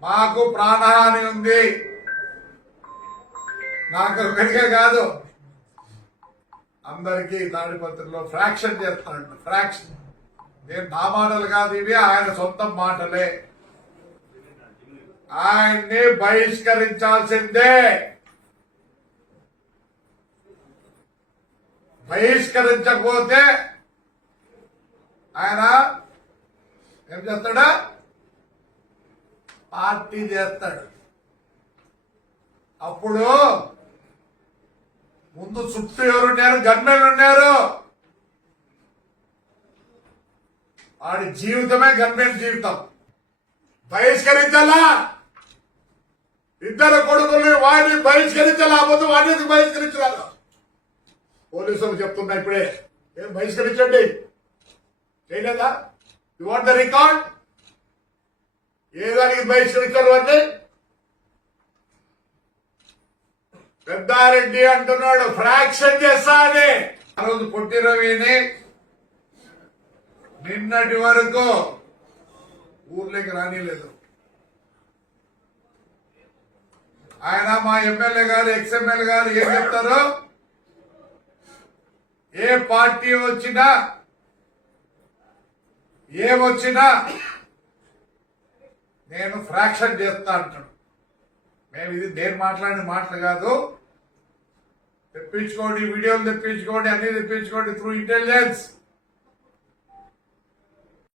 మాకు ప్రాణహాని ఉంది. నాకు ఒకరికే కాదు. అందరికీ తాడిపత్రిలో ఫ్రాక్షన్ చేస్తాడు ఫ్రాక్షన్. నేను నా మాటలు కాదు ఇవి ఆయన సొంత మాటలే. ఆయన్ని బహిష్కరించాల్సిందే. బహిష్కరించకపోతే ఆయన ఏం చేస్తాడా? పార్టీ చేస్తాడు. అప్పుడు ముందు చుట్టూ ఎవరున్నారు గన్మెన్ ఉన్నారు. వాడి జీవితమే గన్మెన్ జీవితం. బహిష్కరించాలా ఇద్దరు కొడుకుల్ని వాడిని బహిష్కరించాలా వాడిని ఎందుకు బహిష్కరించాలి పోలీసులు చెప్తున్నా ఇప్పుడే. ఏం బహిష్కరించండి? చేయలేదా? యు వాంట్ ద రికార్డ్ ఏదానికి దానికి అంటే పెద్దారెడ్డి అంటున్నాడు ఫ్రాక్షన్ చేస్తా అని ఆ రోజు పొట్టి రవిని నిన్నటి వరకు ఊర్లోకి రానిలేదు. ఆయన మా ఎమ్మెల్యే గారు ఎక్స్ఎమ్మెల్యే గారు ఏం చెప్తారు? ఏ పార్టీ వచ్చినా ఏమొచ్చినా నేను ఫ్రాక్షన్ చేస్తా అంటాడు. మేము ఇది నేను మాట్లాడిన మాటలు కాదు. తెప్పించుకోండి వీడియోలు తెప్పించుకోండి అన్ని తెప్పించుకోండి త్రూ ఇంటెలిజెన్స్